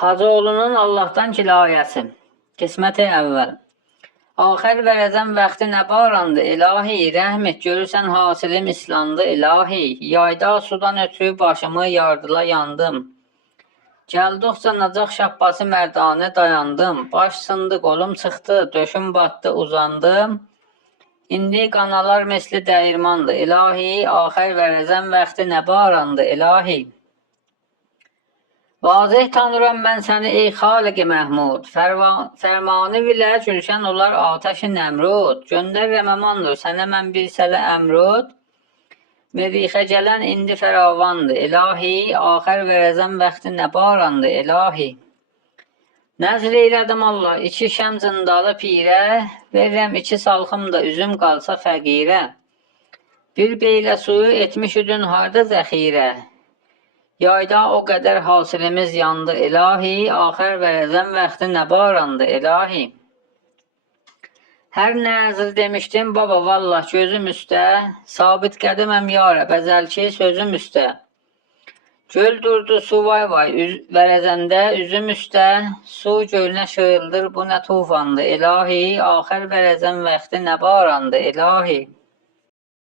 Hacıoğlunun Allah'tan kilayəsi. Qismət-i əvvəl. Axir verəcəm vaxtı nə barandı, ilahi, rəhm et, görürsən hasilim islandı, ilahi. Yayda sudan ötürü başımı yardıla yandım. Gəlduqca nacaq şappası mərdanə dayandım. Baş sındı, qolum çıxdı, döşüm batdı, uzandım. İndi qanalar misli dəyirmandı, ilahi. Axir verəcəm vaxtı nə barandı, ilahi. Vazih tanıram mən səni ey Xaliq-i Məhmud, fərmanı bilə gülşən olar atəş-i Nəmrud, göndər rəməmandır sənə mən bir sələ əmrud, merixə gələn indi fəravandır, ilahi, axər verəzəm vaxtı nə barandı, ilahi. Nəzr eylədim Allah, iki şəm cındalı pirə, verirəm iki salxım da üzüm qalsa fəqirə, bir beylə suyu etmiş üdün harda zəxirə, yayda o qədər hasilimiz yandı, ilahi, axər verəzəm vaxtı nə barandı, ilahi. Hər nəzir demişdim, baba, vallah gözüm üstə, sabit qədəməm yarə, bəzəlki sözüm üstə. Göl durdu, su vay vay, verəzəndə üzüm üstə, su gölünə şığıldır, bu nə tufandı, ilahi, axər verəzəm vaxtı nə barandı, ilahi.